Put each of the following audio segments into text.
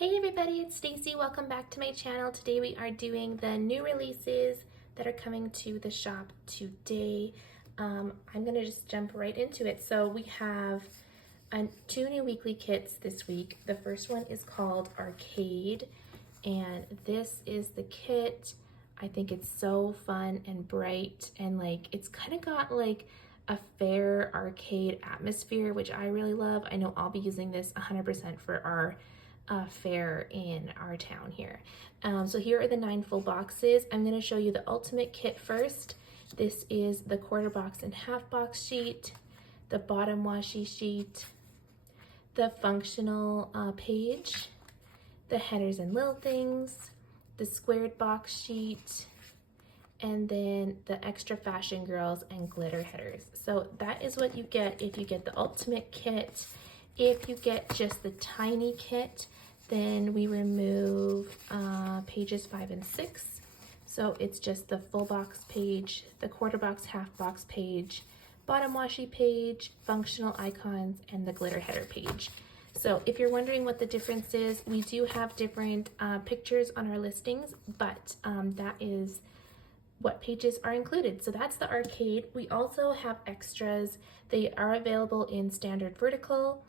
Hey everybody, it's Stacy. Welcome back to my channel. Today we are doing the new releases that are coming to the shop today. I'm gonna just jump right into it. So we have two new weekly kits this week. The first one is called Arcade, and this is the kit. I think it's so fun and bright, and like it's kind of got like a fair arcade atmosphere, which I really love. I know I'll be using this 100% for our fair in our town here. So here are the 9 full boxes. I'm going to show you the ultimate kit first. This is the quarter box and half box sheet, the bottom washi sheet, the functional page, the headers and little things, the squared box sheet, and then the extra fashion girls and glitter headers. So that is what you get if you get the ultimate kit. If you get just the tiny kit, then we remove pages 5 and 6. So it's just the full box page, the quarter box, half box page, bottom washi page, functional icons, and the glitter header page. So if you're wondering what the difference is, we do have different pictures on our listings, but that is what pages are included. So that's the arcade. We also have extras. They are available in standard vertical,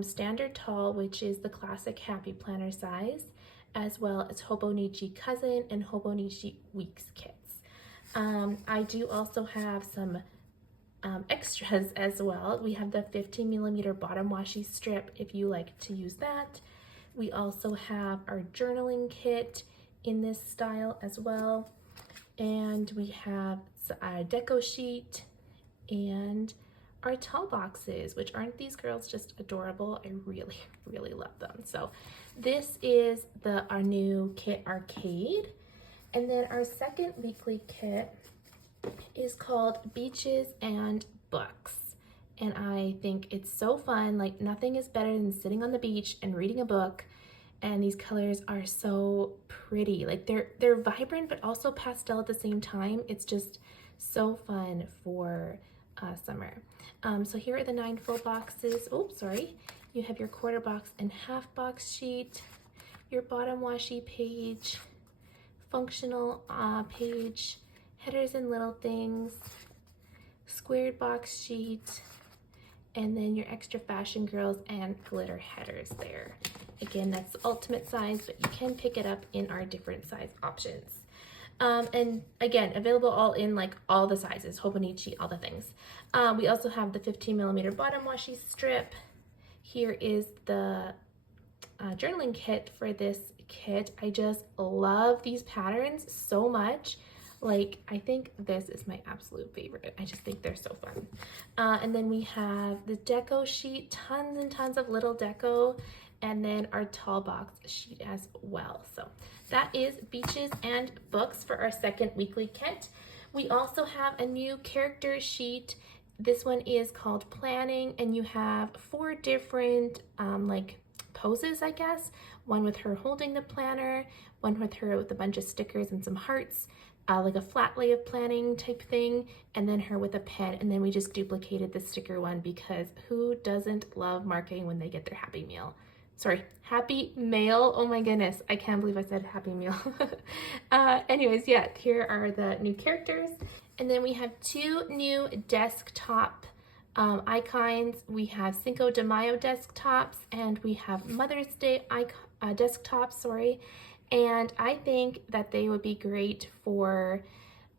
standard tall, which is the classic happy planner size, as well as Hobonichi cousin and Hobonichi weeks kits. I do also have some extras as well. We have the 15mm bottom washi strip if you like to use that. We also have our journaling kit in this style as well. And we have a deco sheet and our tall boxes, which aren't these girls just adorable? I really, really love them. So this is our new kit Arcade. And then our second weekly kit is called Beaches and Books. And I think it's so fun. Like nothing is better than sitting on the beach and reading a book. And these colors are so pretty. Like they're vibrant but also pastel at the same time. It's just so fun for summer. So here are the 9 full boxes. Oops, sorry. You have your quarter box and half box sheet, your bottom washi page, functional page, headers and little things, squared box sheet, and then your extra fashion girls and glitter headers there. Again, that's the ultimate size, but you can pick it up in our different size options. And again, available all in like all the sizes, Hobonichi, all the things. We also have the 15mm bottom washi strip. Here is the journaling kit for this kit. I just love these patterns so much. Like, I think this is my absolute favorite. I just think they're so fun. And then we have the deco sheet, tons and tons of little deco, and then our tall box sheet as well. So that is Beaches and Books for our second weekly kit. We also have a new character sheet. This one is called Planning, and you have 4 different like poses, I guess. One with her holding the planner, one with her with a bunch of stickers and some hearts, like a flat lay of planning type thing, and then her with a pen. And then we just duplicated the sticker one because who doesn't love marking when they get their Happy Meal? Sorry, Happy Mail. Oh my goodness, I can't believe I said Happy Meal. Anyways, yeah, here are the new characters. And then we have 2 new desktop icons. We have Cinco de Mayo desktops, and we have Mother's Day desktops, sorry. And I think that they would be great for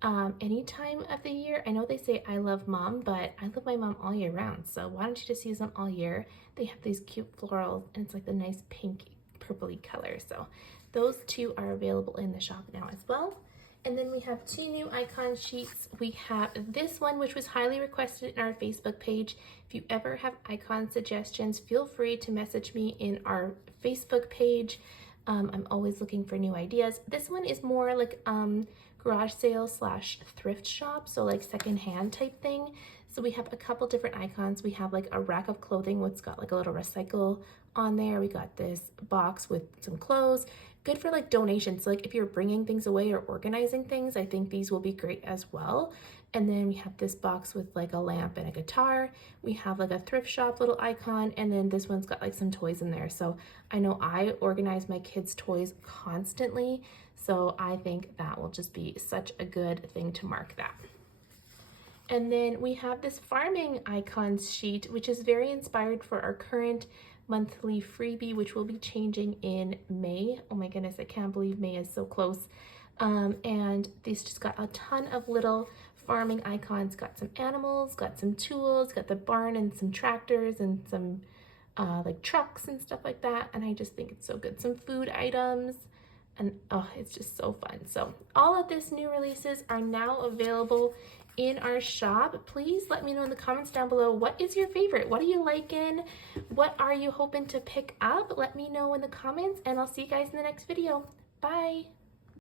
any time of the year. I know they say I love mom, but I love my mom all year round. So why don't you just use them all year? They have these cute florals, and it's like the nice pink purpley color. So those 2 are available in the shop now as well. And then we have 2 new icon sheets. We have this one, which was highly requested in our Facebook page. If you ever have icon suggestions, feel free to message me in our Facebook page. I'm always looking for new ideas. This one is more like garage sale / thrift shop, so like secondhand type thing. So we have a couple different icons. We have like a rack of clothing which got like a little recycle on there. We got this box with some clothes. Good for like donations. So like if you're bringing things away or organizing things, I think these will be great as well. And then we have this box with like a lamp and a guitar. We have like a thrift shop little icon, and then this one's got like some toys in there. So I know I organize my kids' toys constantly, so I think that will just be such a good thing to mark that. And then we have this farming icons sheet, which is very inspired for our current monthly freebie, which will be changing in May. Oh my goodness, I can't believe May is so close. And these just got a ton of little farming icons, got some animals, got some tools, got the barn and some tractors and some like trucks and stuff like that. And I just think it's so good. Some food items, and oh, it's just so fun. So all of this new releases are now available in our shop. Please let me know in the comments down below, what is your favorite? What are you liking? What are you hoping to pick up? Let me know in the comments, and I'll see you guys in the next video. Bye.